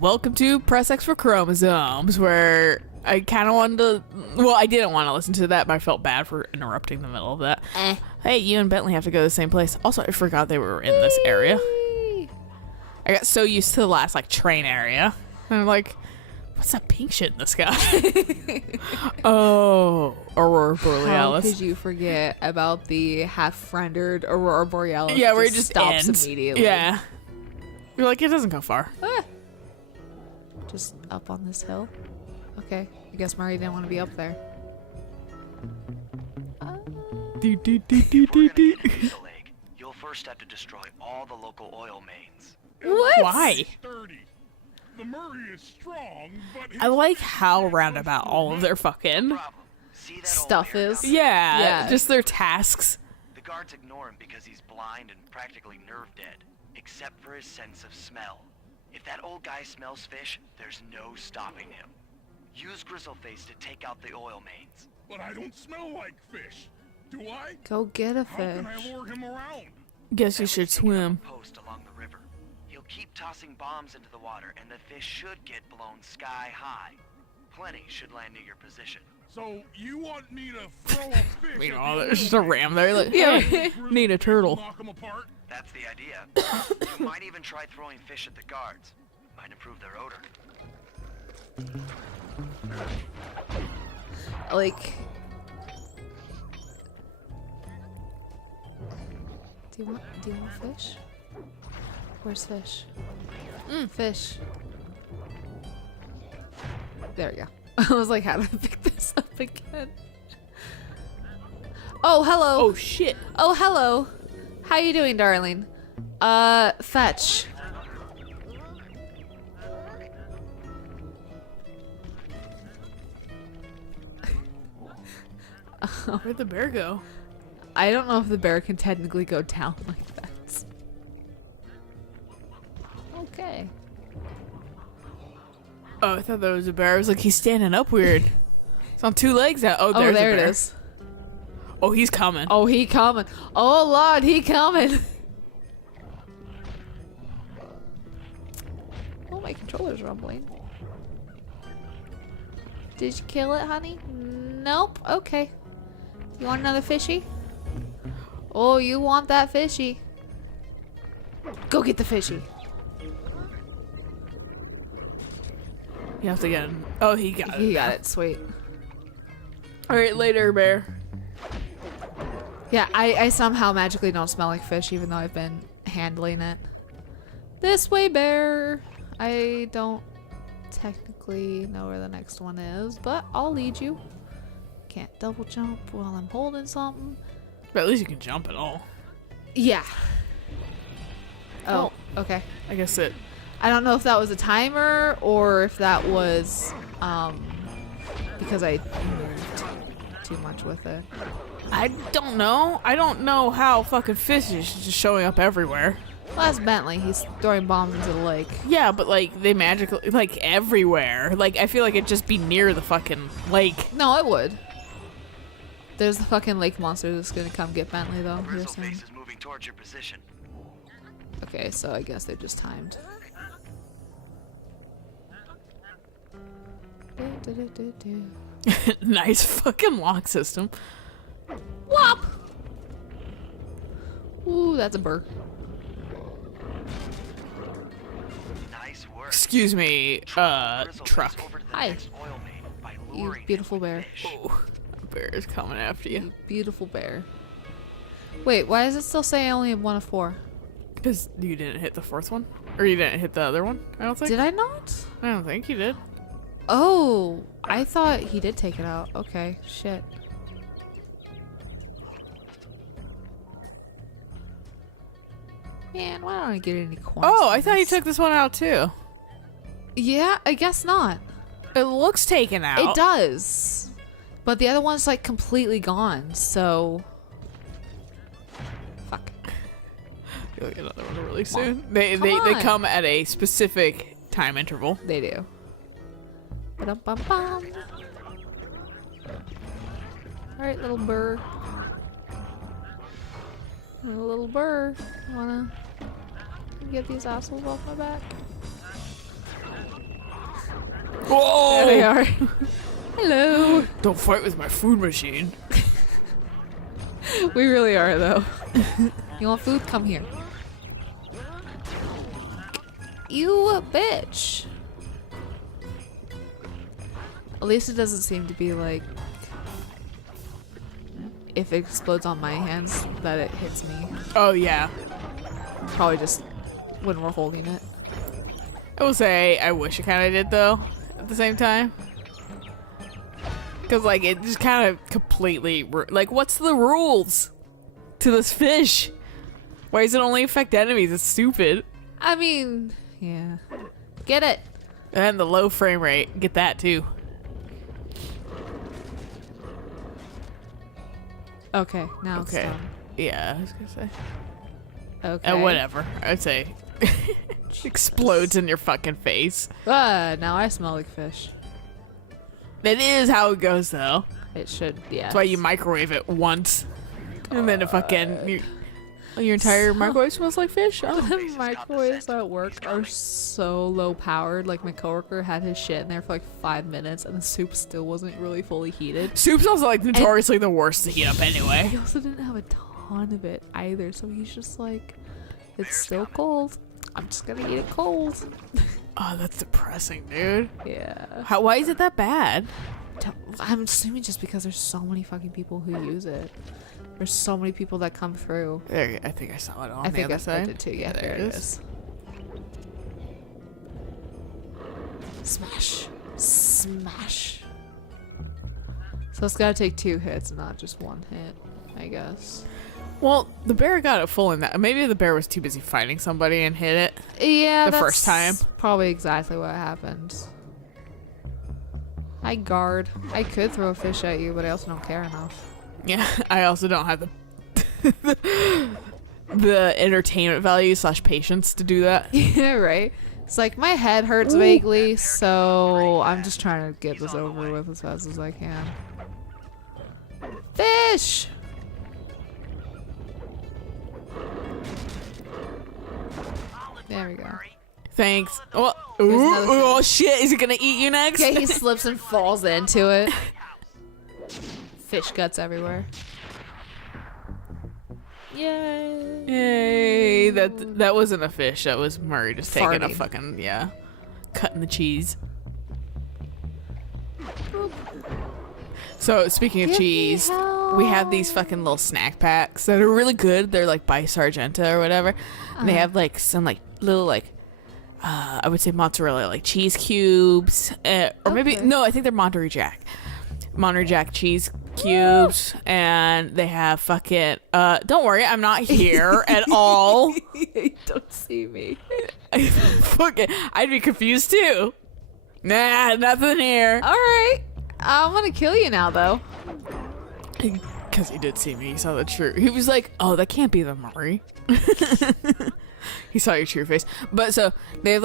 welcome to Press X for Chromosomes, where I kind of wanted to, well, I didn't want to listen to that, but I felt bad for interrupting the middle of that. Hey, you and Bentley have to go to the same place. Also, I forgot they were in this area. I got so used to the last, like, train area. And I'm like, what's that pink shit in the sky? Oh, Aurora Borealis. How could you forget about the half-rendered Aurora Borealis? Yeah, where it just stops ends immediately. Yeah. You're like, it doesn't go far. Just up on this hill. Okay, I guess Murray didn't want to be up there. You'll first have to destroy all the local oil mains. What? Why? The Murray is strong, but I like how roundabout all of their fucking See that Stuff old mayor is? down yeah, Yeah. just their tasks. there? The guards ignore him because he's blind and practically nerve dead, except for his sense of smell. If that old guy smells fish, there's no stopping him. Use Grizzleface to take out the oil mains. but I don't smell like fish. Do I? Go get a How can fish. I lure him around? Guess you Bentley's should taken up a swim. post along the river. He'll keep tossing bombs into the water, and the fish should get blown sky high. Plenty should land near your position. So you want me to throw a fish? You at know, the there's just a oil ram there. Like, Yeah. hey, Grizzleface need a will turtle. Knock him apart. That's the idea. You might even try throwing fish at the guards. Might improve their odor. Like, do you want fish? Where's fish? Fish. There we go. I was like, how do I pick this up again? Oh, hello. Oh shit! Oh, hello. How you doing, darling? Fetch. Where'd the bear go? I don't know if the bear can technically go down like that. Okay. Oh, I thought that was a bear. I was like, he's standing up weird. It's on two legs now. Oh, Oh, there's there a it bear. is. Oh, he's coming. Oh, he coming. Oh, Lord, he coming. Oh, my controller's rumbling. Did you kill it, honey? Nope. Okay. You want another fishy? Oh, you want that fishy. Go get the fishy. You have to get him. Oh, he got it. You got it. Sweet. All right, later, bear. Yeah, I somehow magically don't smell like fish even though I've been handling it. This way, bear. I don't technically know where the next one is, but I'll lead you. Can't double jump while I'm holding something. But at least you can jump at all. Yeah. Oh, okay. I guess it. I don't know if that was a timer or if that was because I moved too much with it. I don't know. I don't know how fucking fish is just showing up everywhere. Well, that's Bentley. He's throwing bombs into the lake. Yeah, but like they magically like everywhere. Like I feel like it'd just be near the fucking lake. No, it would. There's the fucking lake monster that's gonna come get Bentley though. Here soon. Grizzleface is moving towards your position. Okay, so I guess they're just timed. Nice fucking lock system. Whop! Ooh, that's a burr. Nice work. Excuse me, Grizzleface truck. over to the Hi. next oil main by You luring him beautiful with bear. fish. Oh, a bear is coming after you. You beautiful bear. Wait, why does it still say I only have one of 4? Because you didn't hit the fourth one, or you didn't hit the other one. I don't think. Did I not? I don't think you did. Oh, I thought he did take it out. Okay, shit. Man, why don't I get any coins? Oh, from I thought you this? took this one out too. Yeah, I guess not. It looks taken out. It does. But the other one's like completely gone, so. Fuck. You'll get another one really Come on. soon. They Come on. come at a specific time interval. They do. Ba-dum-bum-bum. Alright, little burr. Little burr. Wanna get these assholes off my back? Whoa! There they are. Hello. Don't fight with my food machine. We really are, though. You want food? Come here. You bitch. At least it doesn't seem to be like if it explodes on my hands that it hits me. Oh yeah. Probably just when we're holding it. I will say I wish it kind of did though. At the same time, because like it just kind of completely like what's the rules to this fish? Why does it only affect enemies? It's stupid. I mean, yeah. Get it. And the low frame rate. Get that too. Okay, now it's Okay. done. Yeah, I was gonna say. Okay. Whatever. I'd say explodes in your fucking face. Now I smell like fish. That is how it goes though. It should, yeah. That's why you microwave it once, and then it fucking your entire microwave smells like fish. Oh. The microwaves at work are so low powered. Like my coworker had his shit in there for like 5 minutes and the soup still wasn't really fully heated. Soup's also like notoriously the worst to heat up anyway. He also didn't have a ton of it either, so he's just like, it's still cold. I'm just gonna eat it cold. Oh, that's depressing, dude. Yeah. Why is it that bad? I'm assuming just because there's so many fucking people who use it. There's so many people that come through. There, I think I saw it on I the think other I side. did too. Yeah, there it is. Smash. Smash. So it's gotta take 2 hits, not just 1 hit, I guess. Well, the bear got it full in that. Maybe the bear was too busy fighting somebody and hit it. Yeah, The that's first time. probably exactly what happened. Hi, guard. I could throw a fish at you, but I also don't care enough. Yeah, I also don't have the entertainment value / patience to do that. Yeah, right? It's like my head hurts vaguely, so I'm just trying to get this over with as fast as I can. Fish! There we go. Thanks. Oh, another oh shit! Is it gonna eat you next? Okay, he slips and falls into it. Fish guts everywhere. Yay! Yay! That wasn't a fish. That was Murray just taking a Farting. fucking cutting the cheese. So speaking of Give me cheese, we have these fucking little snack packs that are really good. They're like by Sargenta or whatever. And they have like some like little like I would say mozzarella like cheese cubes or maybe Okay. no, I think they're Monterey Jack cheese cubes, and they have fucking don't worry, I'm not here at all. You don't see me. Fucking I'd be confused too. Nah, nothing here. Alright. I'm gonna kill you now, though. Because he did see me. He saw the true. He was like, oh, that can't be the Murray. He saw your true face. But so they have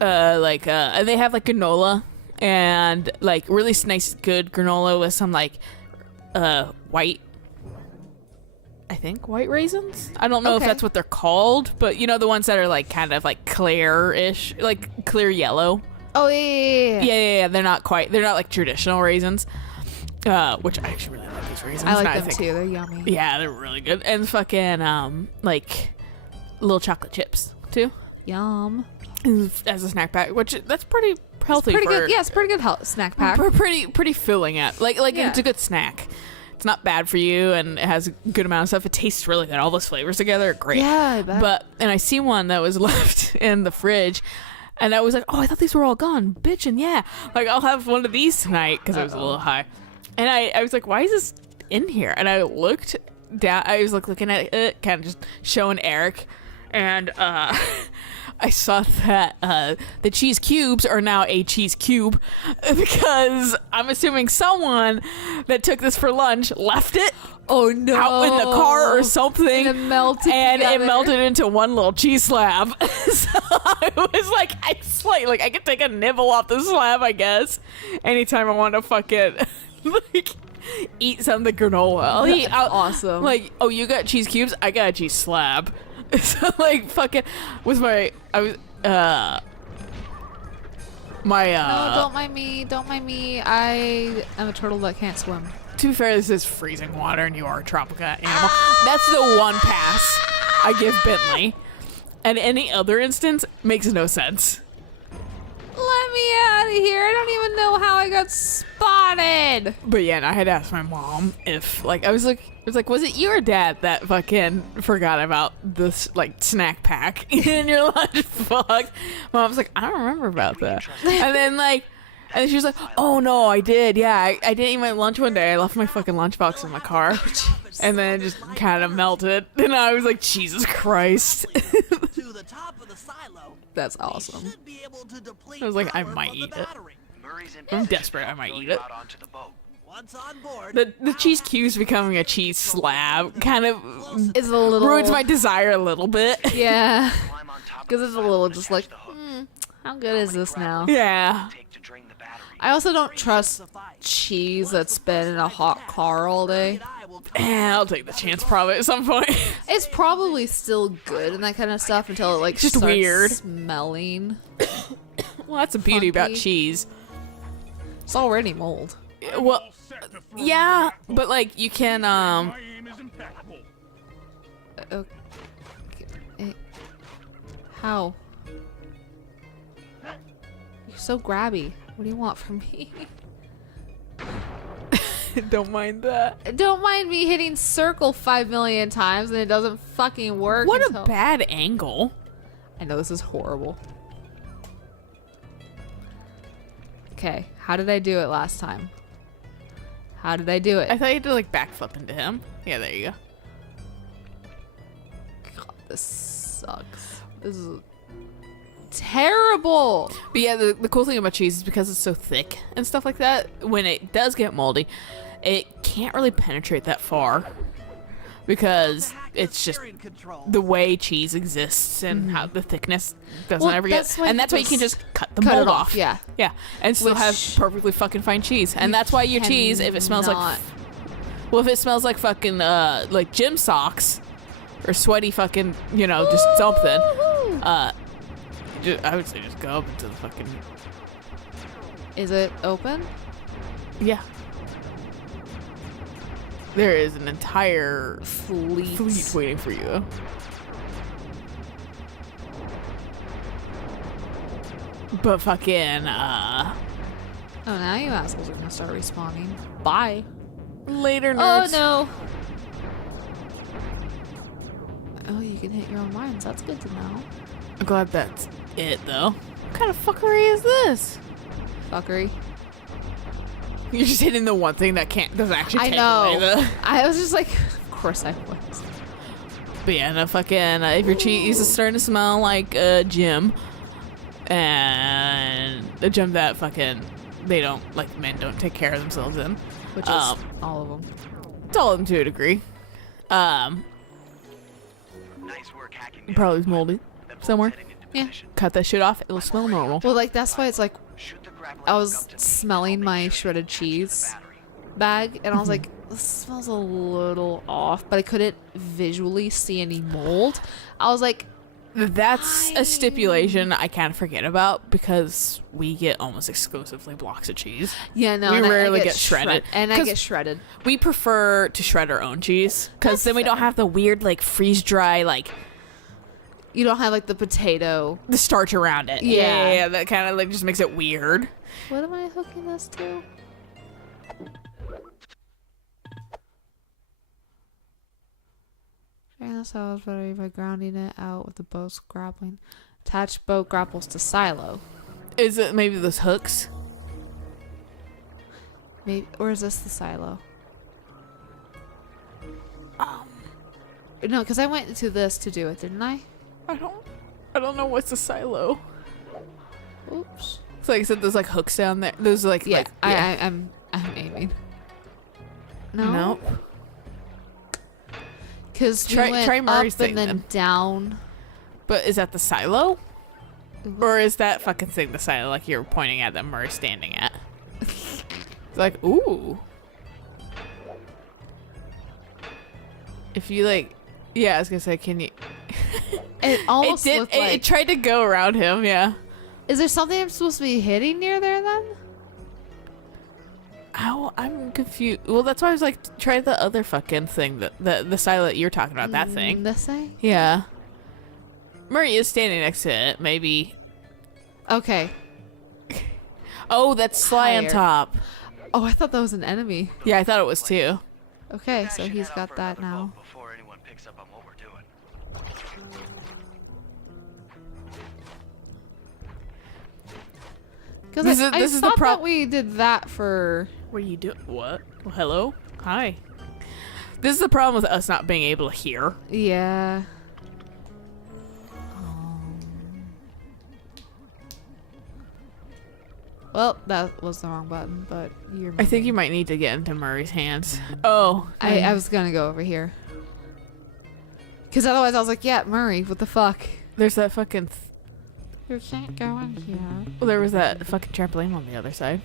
and they have like granola and like really nice, good granola with some like white, I think white raisins. I don't know if Okay. that's what they're called, but you know, the ones that are like kind of like clear-ish, like clear yellow. Oh, yeah. Yeah. They're not like traditional raisins, which I actually really like these raisins. I like now them too. They're yummy. Yeah, they're really good. And fucking like little chocolate chips too, Yum. as a snack pack, which that's pretty healthy. Pretty for, good. Yeah, it's pretty good snack pack. Pretty filling. Like Yeah. it's a good snack. It's not bad for you, and it has a good amount of stuff. It tastes really good. All those flavors together are great. Yeah, I bet. And I see one that was left in the fridge. And I was like, oh, I thought these were all gone. Bitchin', yeah. Like, I'll have one of these tonight because it was a little high. And I was like, why is this in here? And I looked down. I was like looking at it, kind of just showing Eric. And I saw that the cheese cubes are now a cheese cube because I'm assuming someone that took this for lunch left it Oh no! out in the car or something, And it melted and together. it melted into one little cheese slab. So I was like, I could take a nibble off the slab, I guess, anytime I want to fucking like eat some of the granola. Awesome. Like, oh, you got cheese cubes? I got a cheese slab. So like, fucking, I My No, don't mind me. Don't mind me. I am a turtle that can't swim. To be fair, this is freezing water, and you are a tropical animal. That's the one pass I give Bentley. And any other instance makes no sense. Let me out of here. I don't even know how I got spotted. But yeah, and I had asked my mom if, like, was it you or dad that fucking forgot about this, like, snack pack in your lunchbox? Mom's like, I don't remember about that. And then, like, and she was like, oh no, I did. Yeah, I didn't eat my lunch one day. I left my fucking lunchbox in my car. And then it just kind of melted. And I was like, Jesus Christ. To the top of the silo. That's awesome. Should be able to deplete I was like, I power might from the eat it. battery. Murray's in I'm position desperate, to I might throw eat you it. out onto the boat. Once on board, The cheese cube's becoming a cheese slab kind of It's a little. ruins my desire a little bit. Yeah. Climb on top of Because the it's a silo little and just attach like, the hook. how good is this now? Yeah. Take to drain the battery. I also don't trust cheese that's been in a hot car all day. I'll take the chance probably at some point. It's probably still good and that kind of stuff until it like Just starts weird. smelling. Well, that's the beauty about Funky. cheese. It's already mold. Well, Set to throw yeah, you out. but like you can My aim is impeccable. Okay. How? You're so grabby. What do you want from me? don't mind that. Don't mind me hitting circle 5 million times and it doesn't fucking work. What until... a bad angle. I know this is horrible. Okay, how did I do it last time? How did I do it? I thought you had to like backflip into him. Yeah, there you go. God, this sucks. This is terrible. But yeah, the cool thing about cheese is because it's so thick and stuff like that, when it does get moldy, it can't really penetrate that far because it's just the way cheese exists and how the thickness doesn't Well, ever that's get. why And that's why you people can just cut the cut it mold off, yeah. Yeah, and still have Which perfectly fucking fine cheese. And that's why your cheese, if it smells like, cannot. well, if it smells like fucking like gym socks or sweaty fucking, you know, just something, I would say just go up into the fucking, Is it open? yeah. There is an entire Fleet. fleet waiting for you. But fucking, Oh, now you assholes are gonna start respawning. Bye. later, Oh nerds. no. Oh, you can hit your own mines. That's good to know. I'm glad that's it, though. What kind of fuckery is this? Fuckery. You're just hitting the one thing that doesn't actually I take know. away the... I was just like, of course I was. But yeah, no fucking, if your cheese is starting to smell like a gym, and a gym that fucking, they don't, like, men don't take care of themselves in. Which is all of them. It's all of them to a degree. Nice work hacking. Probably was moldy somewhere. Heading into Yeah. position. Cut that shit off, it'll smell normal. Well, like, that's why it's like, Shoot the grappling I hook was up to me. smelling I'll my make sure shredded it attaches the cheese battery. bag, and I was like, this smells a little off, but I couldn't visually see any mold. I was like, That's a stipulation I can't forget about because we get almost exclusively blocks of cheese. yeah, no. We and I rarely get shredded. And I 'Cause get shredded. We prefer to shred our own cheese because then we don't have the weird, like, freeze dry, like, You don't have like the potato. the starch around it. Yeah. that kind of like just makes it weird. What am I hooking this to? Sharing the silos battery by grounding it out with the boat's grappling. Attach boat grapples to silo. Is it maybe those hooks? Maybe, or is this the silo? No, because I went into this to do it, didn't I? I don't know what's a silo. Oops. So like I said, there's like hooks down there. Those are like Yeah, like, I'm aiming. No. Nope. Because we Try- went try Murray's up thing and then then. down. But is that the silo? Or is that fucking thing the silo like you're pointing at that Murray's standing at? It's like, ooh. If you like, yeah, I was gonna say, can you? It almost looked like It tried to go around him, yeah. Is there something I'm supposed to be hitting near there then? Ow, I'm confused. Well, that's why I was like, try the other fucking thing, the silo that you're talking about, that thing. This thing? Yeah. Murray is standing next to it, maybe. Okay. Oh, that's Sly on Higher. top. Oh, I thought that was an enemy. Yeah, I thought it was too. Okay, Guys so should he's head out got for that another now. vote before anyone picks up on what we're doing. Because This I is the thought prob- that we did that for... What are you doing? What? Well, hello? Hi. This is the problem with us not being able to hear. Yeah. Well, that was the wrong button, but you're... I think you might need to get into Murray's hands. Oh. I was gonna go over here. Because otherwise I was like, yeah, Murray, what the fuck? There's that fucking... You can't go in here. well, there was that fucking trampoline on the other side.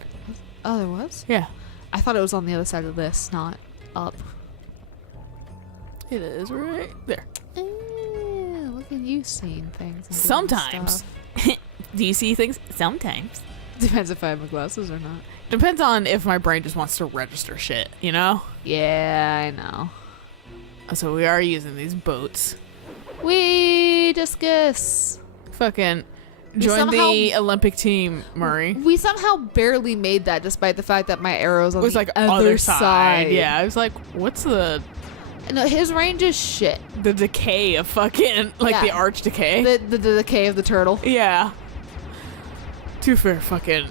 Oh, there was? Yeah. I thought it was on the other side of this, not up. It is right there. Look at you seeing things. and doing Sometimes. stuff. Do you see things? Sometimes. Depends if I have my glasses or not. Depends on if my brain just wants to register shit, you know? Yeah, I know. So we are using these boats. We discuss. Fucking We join the somehow- Olympic team, Murray. We somehow barely made that, despite the fact that my arrow's on It was the like other side. Yeah, I was like, what's the No, his range is shit. decay of fucking like Yeah. the arch decay? The decay of the turtle. Yeah. Too fair, fucking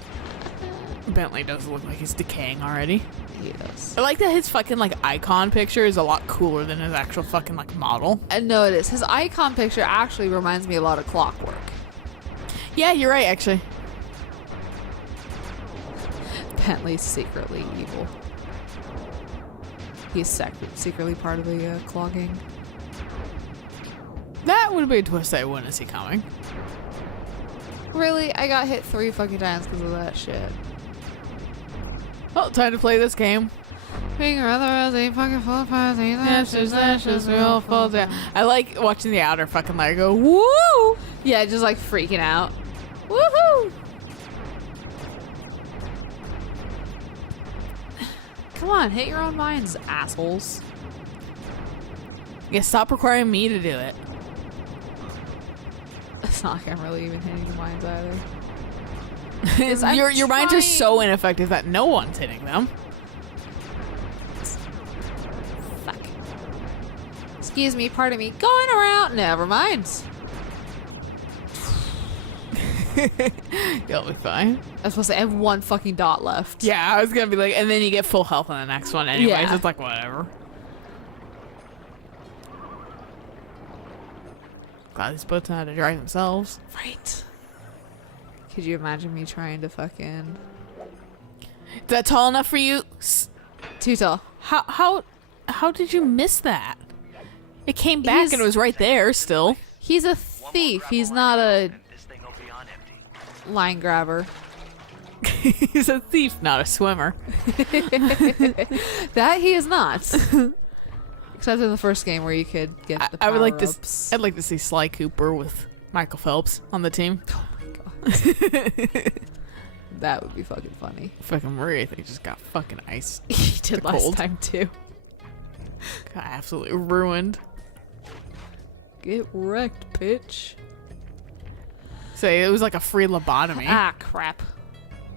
Bentley does look like he's decaying already. He does. I like that his fucking like icon picture is a lot cooler than his actual fucking like model. And no, it is. His icon picture actually reminds me a lot of Clockwork. Yeah, you're right, actually. Bentley's secretly evil. He's secretly part of the clogging. That would be a twist I wouldn't see coming. Really? I got hit 3 fucking times because of that shit. Well, time to play this game. Being rather as a fucking full of pies, We all fall down. I like watching the outer fucking layer go, woo! Yeah, just like freaking out. Woohoo! Come on, hit your own mines, assholes. Yeah, stop requiring me to do it. It's not like I'm really even hitting the mines either. I'm Your mines are trying- so ineffective that no one's hitting them. Fuck. Excuse me, pardon me. Going around. Never mind. You'll be fine. I was supposed to say I have 1 fucking dot left. Yeah, I was gonna be like, and then you get full health on the next one anyways. Yeah. It's like, whatever. Glad these boats know how to drive themselves. Right. Could you imagine me trying to fucking... Is that tall enough for you? Too tall. How did you miss that? It came back He's- and it was right there still. He's a One more thief. grab He's line not a and this thing will be on empty. line grabber. He's a thief, not a swimmer. That he is not. Except in the first game where you could get the I would like power-ups. to. I'd like to see Sly Cooper with Michael Phelps on the team. That would be fucking funny. Fucking Murray, I think, just got fucking ice. He did last cold. time too. Got absolutely ruined. Get wrecked, bitch. So it was like a free lobotomy. Ah, crap.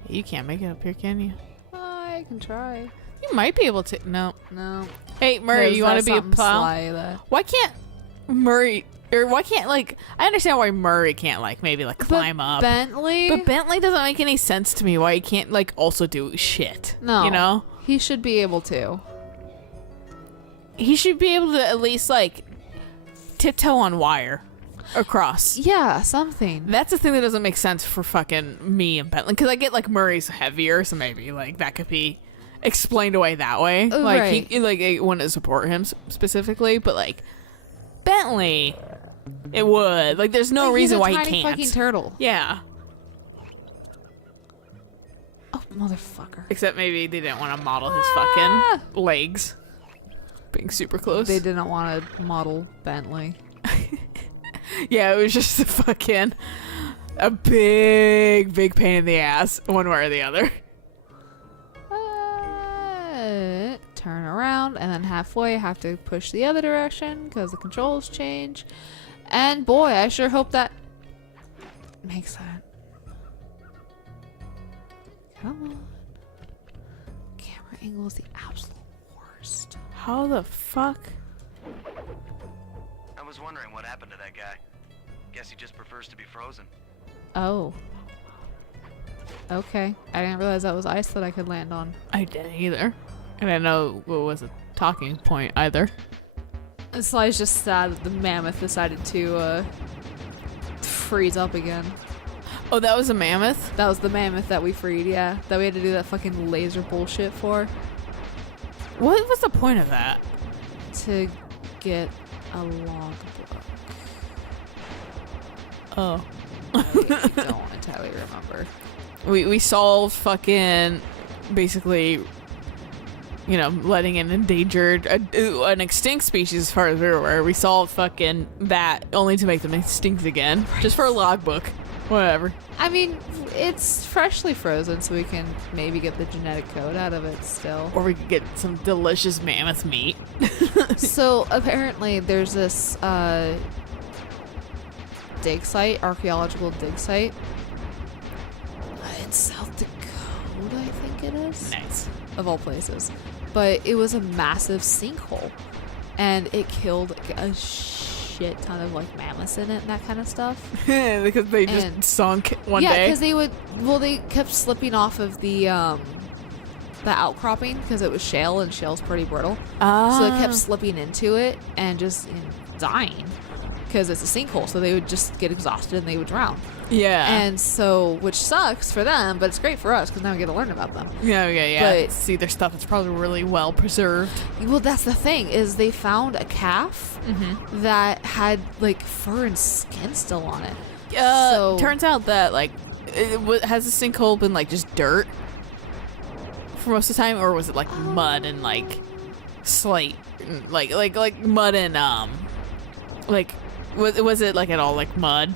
You can't make it up here, can you? I can try. You might be able to. No. No. Hey, Murray, you want to be a plow? Why can't Murray, or why can't, like, I understand why Murray can't, like, maybe, like, climb up. Bentley? But Bentley doesn't make any sense to me why he can't, like, also do shit. No. You know? He should be able to. He should be able to at least, like, tiptoe on wire across. Yeah, something. That's the thing that doesn't make sense for fucking me and Bentley. Because I get, like, Murray's heavier, so maybe, like, that could be explained away that way. Like, Right. he, like, it wouldn't support him specifically, but, like, Bentley, it would. Like, there's no reason why He's a he tiny can't. fucking turtle. Yeah. Oh, motherfucker. Except maybe they didn't want to model his fucking legs being super close. They didn't want to model Bentley. Yeah, it was just a fucking a big pain in the ass, one way or the other. Turn around, and then halfway have to push the other direction because the controls change. And boy, I sure hope that makes that. Come on. Camera angle is the absolute worst. How the fuck? I was wondering what happened to that guy. Guess he just prefers to be frozen. Oh. Okay. I didn't realize that was ice that I could land on. I didn't either. And I know what was a talking point either. So I was just sad that the mammoth decided to freeze up again. Oh, that was a mammoth? That was the mammoth that we freed, yeah. That we had to do that fucking laser bullshit for. What was the point of that? To get a logbook. Oh. I don't entirely remember. We solved fucking basically, you know, letting an endangered, an extinct species as far as we were aware. We solved fucking that only to make them extinct again. Just for a logbook. Whatever. I mean, it's freshly frozen, so we can maybe get the genetic code out of it still. Or we could get some delicious mammoth meat. So apparently there's this dig site, archaeological dig site. In South Dakota, I think it is. Nice. Of all places. But it was a massive sinkhole. And it killed like, a shit ton of like mammoths in it and that kind of stuff. Because they just sunk one day. Yeah, because they kept slipping off of the outcropping because it was shale and shale's pretty brittle. So they kept slipping into it and just dying because it's a sinkhole. So they would just get exhausted and they would drown. Yeah. And so, which sucks for them, but it's great for us because now we get to learn about them. Yeah. But see their stuff. It's probably really well preserved. Well, that's the thing is they found a calf that had like fur and skin still on it. So Turns out that like, has the sinkhole been like just dirt for most of the time, or was it like mud and like slate, like mud and like was it like at all like mud?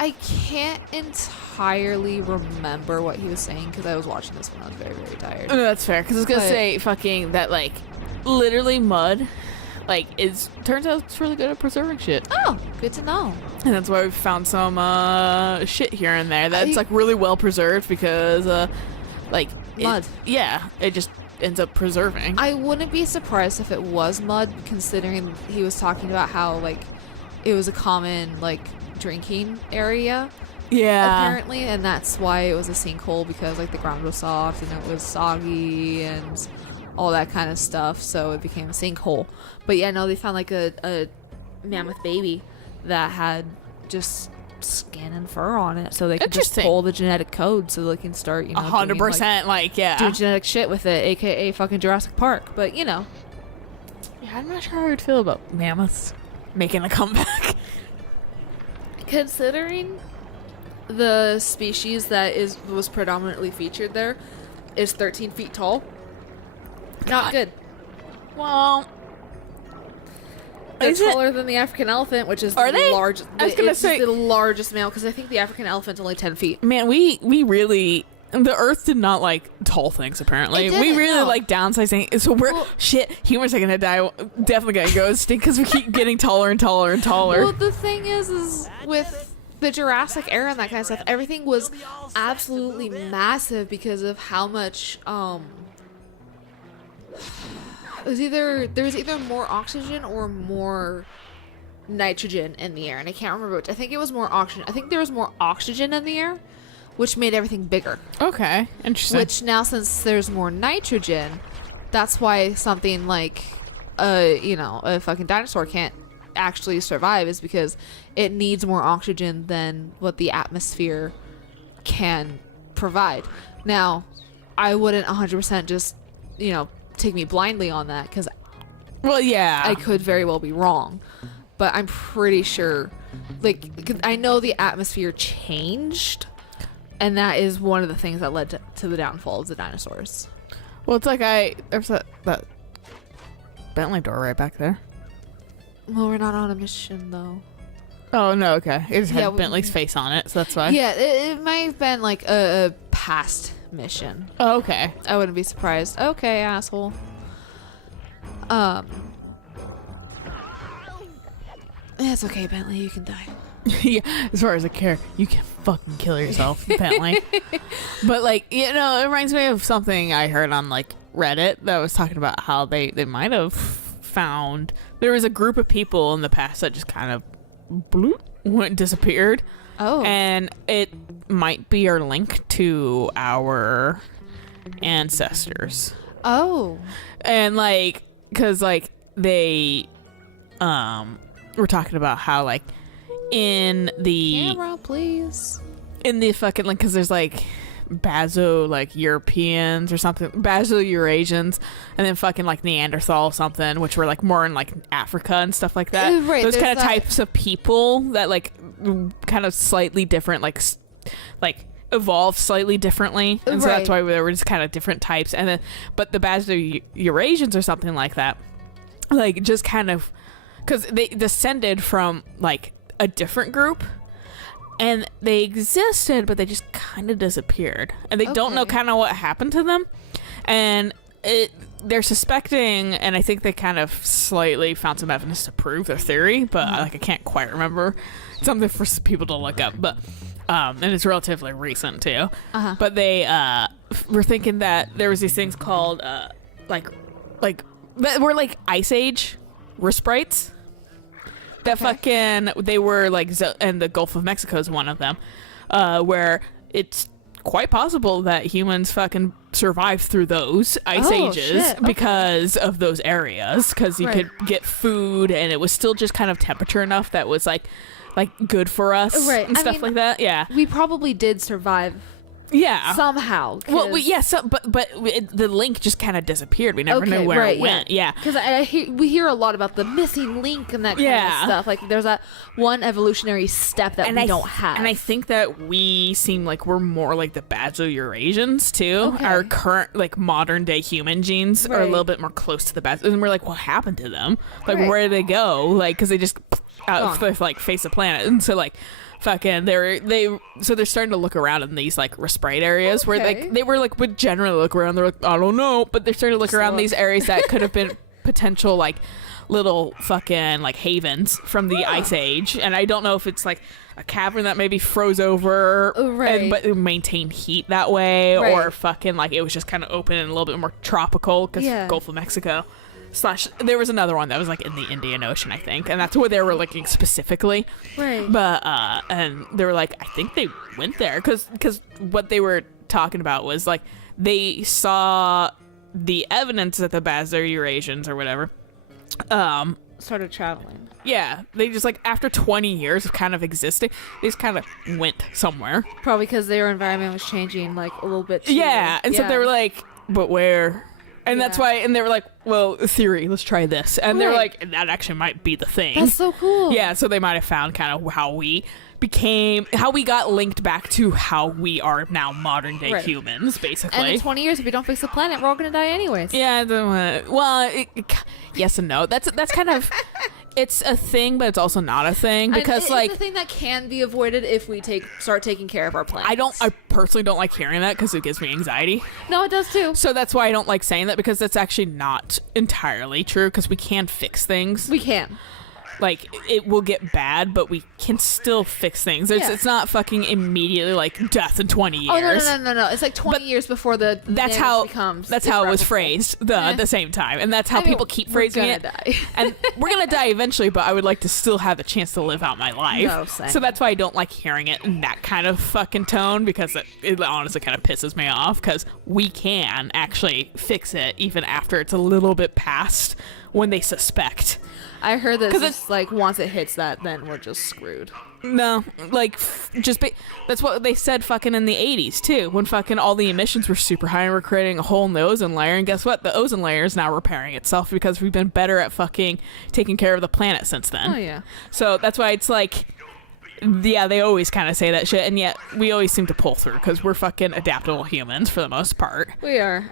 I can't entirely remember what he was saying because I was watching this when I was very, very tired. That's fair, because I was gonna say fucking that like literally mud like turns out it's really good at preserving shit. Oh, good to know. And that's why we found some shit here and there that's like really well preserved because like mud. It just ends up preserving. I wouldn't be surprised if it was mud, considering he was talking about how like it was a common like drinking area. Yeah. Apparently, and that's why it was a sinkhole, because like the ground was soft and it was soggy and all that kind of stuff, so it became a sinkhole. But yeah, no, they found like a mammoth baby that had just skin and fur on it, so they could just pull the genetic code so they can start, 100% doing genetic shit with it, aka fucking Jurassic Park. But yeah, I'm not sure how I would feel about mammoths making a comeback. Considering the species that was predominantly featured there is 13 feet tall. Not good. Well, they're taller than the African elephant, which is the large. I was gonna say the largest mammal, because I think the African elephant's only 10 feet. Man, we really. The Earth did not like tall things, apparently. We really like downsizing. So humans are gonna die. Definitely gonna go extinct because we keep getting taller and taller and taller. Well, the thing is with the Jurassic era and that kind of stuff, everything was absolutely massive because of how much there's either more oxygen or more nitrogen in the air, and I can't remember which. I think it was more oxygen. I think there was more oxygen in the air, which made everything bigger. Okay, interesting. Which now, since there's more nitrogen, that's why something like a fucking dinosaur can't actually survive, is because it needs more oxygen than what the atmosphere can provide. Now, I wouldn't 100% just, take me blindly on that, because I could very well be wrong, but I'm pretty sure, I know the atmosphere changed, and that is one of the things that led to the downfall of the dinosaurs. Well, it's like there's that Bentley door right back there. Well, we're not on a mission, though. Oh, no, okay. It just had Yeah, Bentley's face on it, so that's why. Yeah, it might have been like a past mission. Oh, okay. I wouldn't be surprised. Okay, asshole. It's okay, Bentley. You can die. Yeah, as far as I care, you can fucking kill yourself, Bentley. But, like, you know, it reminds me of something I heard on, like, Reddit that was talking about how they might have found... There was a group of people in the past that just kind of disappeared. Oh. And it might be our link to our ancestors. Oh. And, like, because, like, they... We're talking about how, like, in the Camera, please. in the fucking, like, because there's like Bazo, like, Europeans or something, Bazo Eurasians, and then fucking like Neanderthal something, which were like more in like Africa and stuff like that. Right, those there's kind of that- types of people that like kind of slightly different, like evolved slightly differently, and so that's Right. why there were just kind of different types. And then but the Bazo Eurasians or something like that, like, just kind of, because they descended from like a different group, and they existed, but they just kind of disappeared, and they don't know Okay. kind of what happened to them. And they're suspecting, and I think they kind of slightly found some evidence to prove their theory, but like, I can't quite remember. It's something for people to look up, but and it's relatively recent too. But they were thinking that there was these things called like that were like Ice Age sprites. That fucking, they were like, and the Gulf of Mexico is one of them, where it's quite possible that humans fucking survived through those ice ages shit. Okay. because of those areas, because you Right. could get food, and it was still just kind of temperature enough that was like good for us, Right. and I stuff mean, like that. Yeah, We probably did survive yeah. somehow. Well, the link just kind of disappeared. We never knew where it went. Yeah. Because we hear a lot about the missing link and that kind Yeah. of stuff. Like, there's that one evolutionary step that we don't have. And I think that we seem like we're more like the Bazo Eurasians too. Okay. Our current, like, modern day human genes are a Right. little bit more close to the Bazo, and we're like, what happened to them? Like, Right. where did they go? Like, because they just out of Gone. the like face of the planet, and so like. Fucking, they're starting to look around in these like respite areas where Okay. they were like, would generally look around. They're like, I don't know, but they're starting to look around look. these areas that could have been potential like little fucking like havens from the Ice Age, and I don't know if it's like a cavern that maybe froze over, Right. but it maintained heat that way, or Right. fucking like it was just kind of open and a little bit more tropical because Yeah. Gulf of Mexico. / there was another one that was like in the Indian Ocean, I think, and that's where they were looking specifically. Right. But and they were like, I think they went there because what they were talking about was like they saw the evidence that the Bazo Eurasians or whatever. Started traveling. Yeah, they just like after 20 years of kind of existing, they just kind of went somewhere. Probably because their environment was changing, like, a little bit too. Yeah, and so they were like, but where? And that's Yeah. why, and they were like, well, theory, let's try this. And they were Right. like, that actually might be the thing. That's so cool. Yeah, so they might have found kind of how we got linked back to how we are now modern day Right. humans, And basically. in 20 years, if we don't fix the planet, we're all going to die anyways. Yeah, yes and no. That's kind of, it's a thing, but it's also not a thing, because it's like, a thing that can be avoided if we start taking care of our planet. I personally don't like hearing that because it gives me anxiety. No, it does too. So that's why I don't like saying that, because that's actually not entirely true, because we can fix things. We can. Like, it will get bad, but we can still fix things. Yeah. It's not fucking immediately like death in 20 years. Oh, no. It's like 20 years before the That's damage how becomes that's how it was irreparable. phrased at the same time, and that's how I mean, people keep phrasing we're it. gonna die. And we're gonna die eventually, but I would like to still have the chance to live out my life. No, same. So that's why I don't like hearing it in that kind of fucking tone, because it honestly kind of pisses me off, because we can actually fix it even after it's a little bit past when they suspect. I heard that 'Cause it's like once it hits that, then we're just screwed. No, like, that's what they said fucking in the 80s, too, when fucking all the emissions were super high and we're creating a hole in the ozone layer, and guess what? The ozone layer is now repairing itself because we've been better at fucking taking care of the planet since then. Oh, yeah. So that's why it's like, yeah, they always kind of say that shit, and yet we always seem to pull through because we're fucking adaptable humans for the most part. We are.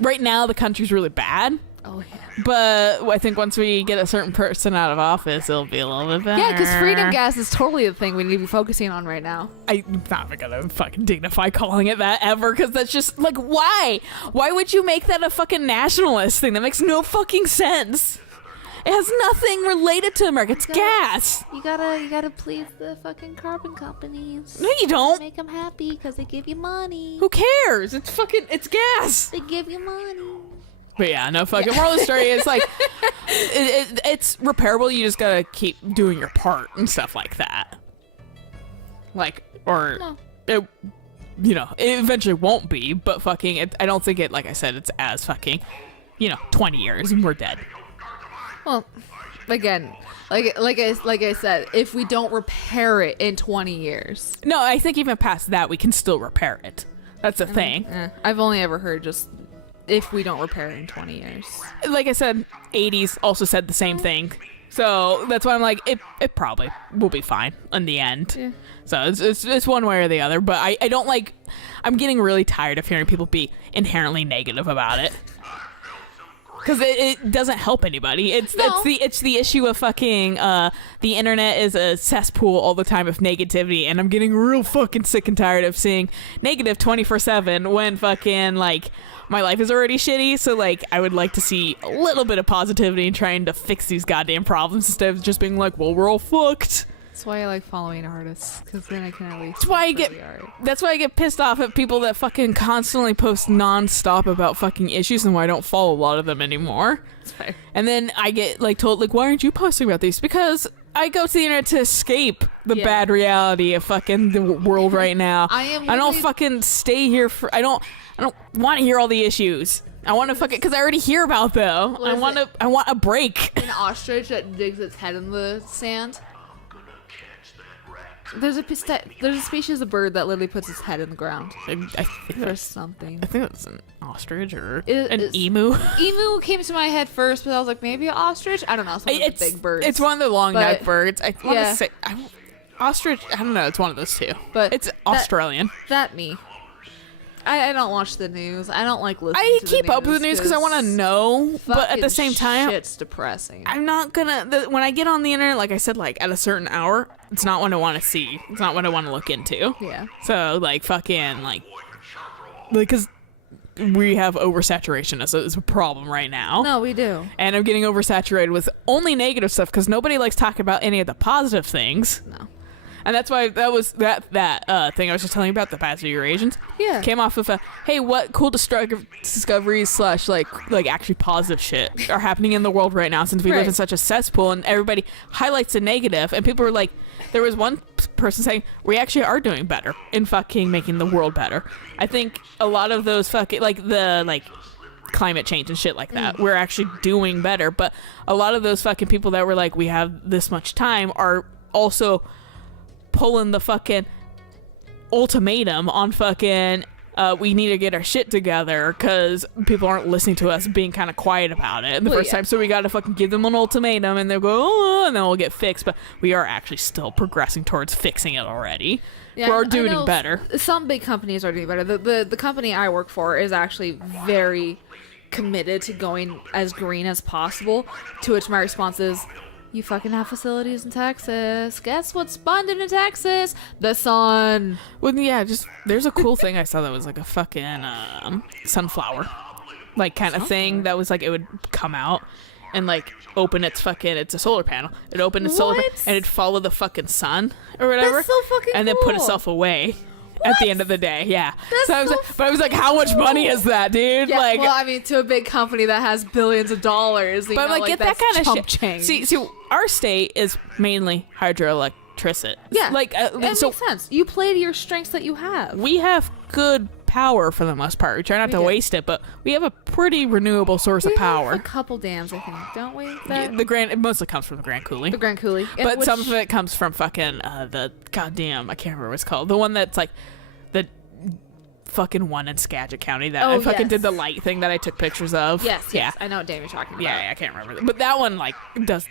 Right now, the country's really bad, Oh yeah. But I think once we get a certain person out of office, it'll be a little bit better. Yeah, because freedom gas is totally the thing we need to be focusing on right now. I'm not gonna fucking dignify calling it that ever, because that's just like, why? Why would you make that a fucking nationalist thing? That makes no fucking sense. It has nothing related to America. It's gas. You gotta please the fucking carbon companies. No, you don't. Make them happy because they give you money. Who cares? It's gas. They give you money. But yeah, no fucking moral of the story is like, it's repairable. You just gotta keep doing your part and stuff like that. Like, or No. it, you know, it eventually won't be. But fucking, I don't think it. Like I said, it's as fucking, 20 years and we're dead. Well, again, like I said, if we don't repair it in 20 years. No, I think even past that, we can still repair it. That's the thing. I've only ever heard just if we don't repair it in 20 years. Like I said, 80s also said the same thing. So that's why I'm like, it probably will be fine in the end. Yeah. So it's one way or the other. But I don't like, I'm getting really tired of hearing people be inherently negative about it. Because it doesn't help anybody. It's the issue of fucking the internet is a cesspool all the time of negativity, and I'm getting real fucking sick and tired of seeing negative 24/7 when fucking like my life is already shitty. So like I would like to see a little bit of positivity and trying to fix these goddamn problems instead of just being like, well, we're all fucked. That's why I like following artists, because then I can at least. That's why I get pissed off at people that fucking constantly post nonstop about fucking issues, and why I don't follow a lot of them anymore. And then I get like told like, why aren't you posting about these? Because I go to the internet to escape the bad reality of fucking the world right now. I don't fucking stay here for. I don't want to hear all the issues. I want to fucking, because I already hear about them. I want a break. An ostrich that digs its head in the sand. There's a species of bird that literally puts its head in the ground. I think Or something. I think it's an ostrich or It an is- emu. Emu came to my head first, but I was like, maybe an ostrich? I don't know. Some of the big birds. It's one of the long But- neck birds. I want yeah. to say ostrich. I don't know. It's one of those two. But it's that- Australian. That me. I don't watch the news. I don't like listening I to keep up with the news because I want to know, but at the same time, shit's depressing. I'm not gonna. When I get on the internet, like I said, like at a certain hour, it's not what I want to see. It's not what I want to look into. Yeah. So like fucking like because we have oversaturation as a problem right now. No, we do. And I'm getting oversaturated with only negative stuff because nobody likes talking about any of the positive things. No. And that's why that was that thing I was just telling you about, the Paths of Eurasians. Yeah. Came off of a, hey, what cool discoveries / like actually positive shit are happening in the world right now since we live in such a cesspool, and everybody highlights the negative, and people were like, there was one person saying, we actually are doing better in fucking making the world better. I think a lot of those fucking, like the, like, climate change and shit like that, we're actually doing better, but a lot of those fucking people that were like, we have this much time are also pulling the fucking ultimatum on fucking we need to get our shit together because people aren't listening to us being kind of quiet about it the first time, so we gotta fucking give them an ultimatum and they'll go, oh, and then we'll get fixed. But we are actually still progressing towards fixing it already. We're doing better. Some big companies are doing better. The company I work for is actually very committed to going as green as possible, to which my response is, you fucking have facilities in Texas. Guess what's abundant in Texas? The sun. Well, yeah, just there's a cool thing I saw that was like a fucking sunflower, like kind of thing that was like it would come out and like open its fucking, it's a solar panel. It opened its solar What? and it'd follow the fucking sun or whatever. That's so fucking and then put cool. itself away. At the end of the day, yeah. That's so I was so like, but I was like, how much money is that, dude? Yeah, like, well, I mean, to a big company that has billions of dollars. but like, get that kind of shit. Change. See, our state is mainly hydroelectricity. Yeah, like it so makes sense. You play to your strengths that you have. we have good power for the most part. We try not to do. waste it, but we have a pretty renewable source of We have power. a couple dams, I think, don't we? It mostly comes from the Grand Coulee. The Grand Coulee. But Which- some of it comes from fucking the goddamn, I can't remember what it's called. The one that's like the fucking one in Skagit County that I fucking yes. did the light thing that I took pictures of. Yes, yeah. I know what dam you're talking about. Yeah, I can't remember. But that one like does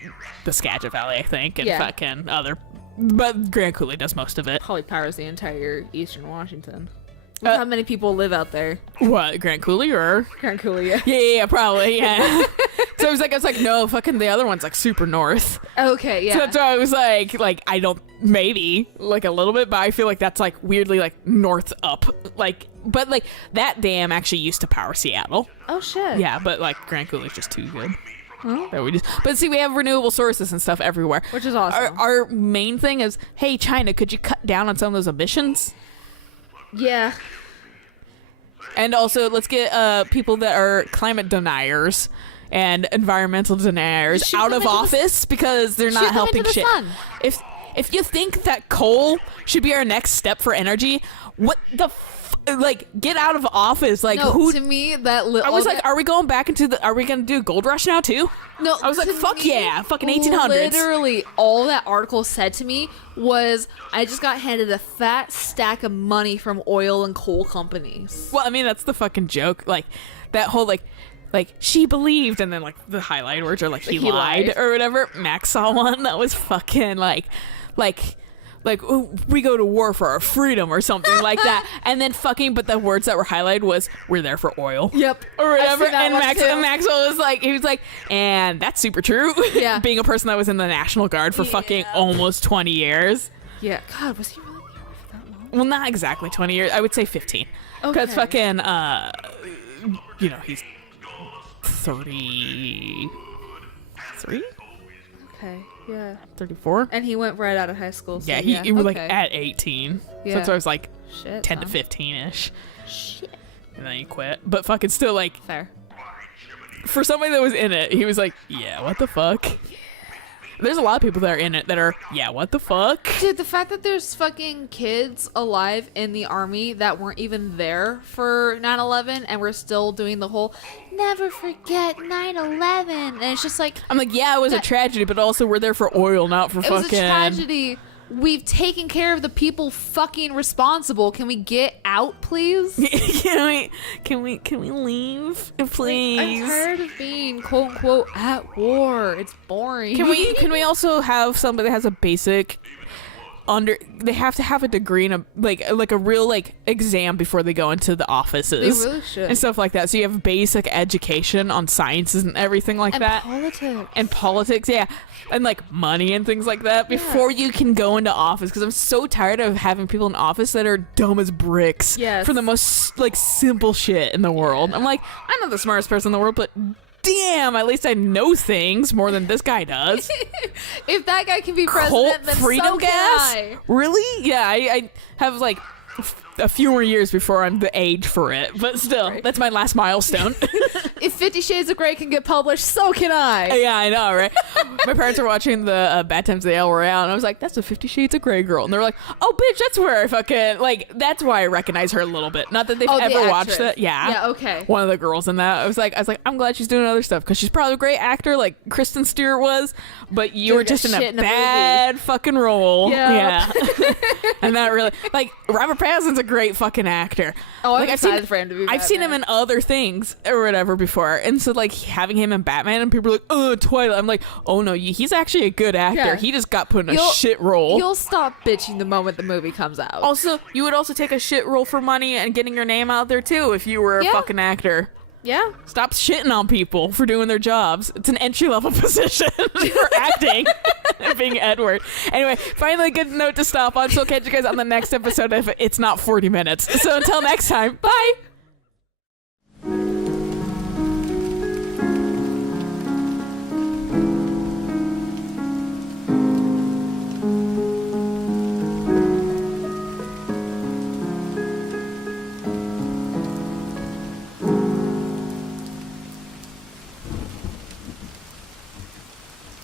the Skagit Valley, I think, and Yeah. fucking other. But Grand Coulee does most of it. Probably powers the entire eastern Washington. Look how many people live out there. What, Grand Coulee or? Grand Coulee, yeah. Yeah, probably, yeah. So I was like, no, fucking the other one's like super north. Okay, yeah. So that's why I was like, I don't, maybe, like a little bit, but I feel like that's like weirdly like north up. Like, but like that dam actually used to power Seattle. Oh, shit. Yeah, but like Grand Coulee's just too good. That we just, but see, we have renewable sources and stuff everywhere. Which is awesome. Our main thing is, hey, China, could you cut down on some of those emissions? Yeah. And also, let's get people that are climate deniers and environmental deniers Shoot out them of into the office because they're Shoot not them helping into the shit. sun. If you think that coal should be our next step for energy, what the like, get out of office. Like, No, who? to me, that little... I was like, are we going back into the? Are we gonna do gold rush now too? No, I was like, to fuck me, yeah, fucking 1800s. Literally, all that article said to me was, I just got handed a fat stack of money from oil and coal companies. Well, I mean, that's the fucking joke. Like, that whole like she believed, and then like the highlight words are like he lied or whatever. Max saw one that was fucking like "Ooh, we go to war for our freedom" or something like that, and then fucking, but the words that were highlighted was "we're there for oil." Yep. Or whatever. I've seen that And one too. Maxwell was like, he was like, and that's super true. Yeah. Being a person that was in the National Guard for fucking almost 20 years. Yeah. God, was he really in the army for that long? Well, not exactly 20 years. I would say 15. Because Okay. fucking, he's 33? Okay, yeah. 34? And he went right out of high school. So Yeah, he was like okay. at 18. So Yeah. that's why I was like Shit, 10 to huh? 15-ish. Shit. And then he quit. But fucking still, like, Fair. for somebody that was in it, he was like, yeah, what the fuck? There's a lot of people that are in it that are, yeah, what the fuck? Dude, the fact that there's fucking kids alive in the army that weren't even there for 9/11 and we're still doing the whole never forget 9/11, and it's just like, I'm like, yeah, it was a tragedy, but also we're there for oil, not for it fucking... was a tragedy. We've taken care of the people fucking responsible. Can we get out, please? Can we leave, please? I'm tired of being quote unquote at war. It's boring. Can we also have somebody that has a basic they have to have a degree in a like a real like exam before they go into the offices. They really should. And stuff like that. So you have basic education on sciences and everything like and that. politics. And politics, yeah. And like money and things like that before you can go into office, because I'm so tired of having people in office that are dumb as bricks Yes. for the most like simple shit in the world. I'm like, I'm not the smartest person in the world, but damn, at least I know things more than this guy does. If that guy can be president, Colt then freedom so gas? can I. Really? Yeah, I have like a few more years before I'm the age for it, but still, that's my last milestone. If 50 Shades of Grey can get published, so can I. Yeah, I know, right? My parents were watching the Bad Times at the El Royale, and I was like, that's a 50 Shades of Grey girl. And they were like, oh, bitch, that's where I fucking, like, that's why I recognize her a little bit. Not that they've Oh, the ever watched actress. it. Yeah. Yeah, okay. One of the girls in that. I was like, I'm glad she's doing other stuff, because she's probably a great actor, like Kristen Stewart was, but you were Doing just in shit a in a bad fucking role. Yep. Yeah. And that really, like, Robert Pattinson's a great fucking actor. Oh, I'm like, excited for him to be I've seen him Batman. in other things or whatever before, and so like having him in Batman, and people are like, oh, Twilight. I'm like, oh no, he's actually a good actor. Yeah. He just got put in a You'll- shit role. You'll stop bitching the moment the movie comes out. Also, you would also take a shit role for money and getting your name out there too if you were a Yeah. fucking actor. Yeah. Stop shitting on people for doing their jobs. It's an entry-level position for acting and being Edward. Anyway, finally a good note to stop on. So I'll catch you guys on the next episode if it's not 40 minutes. So until next time, bye!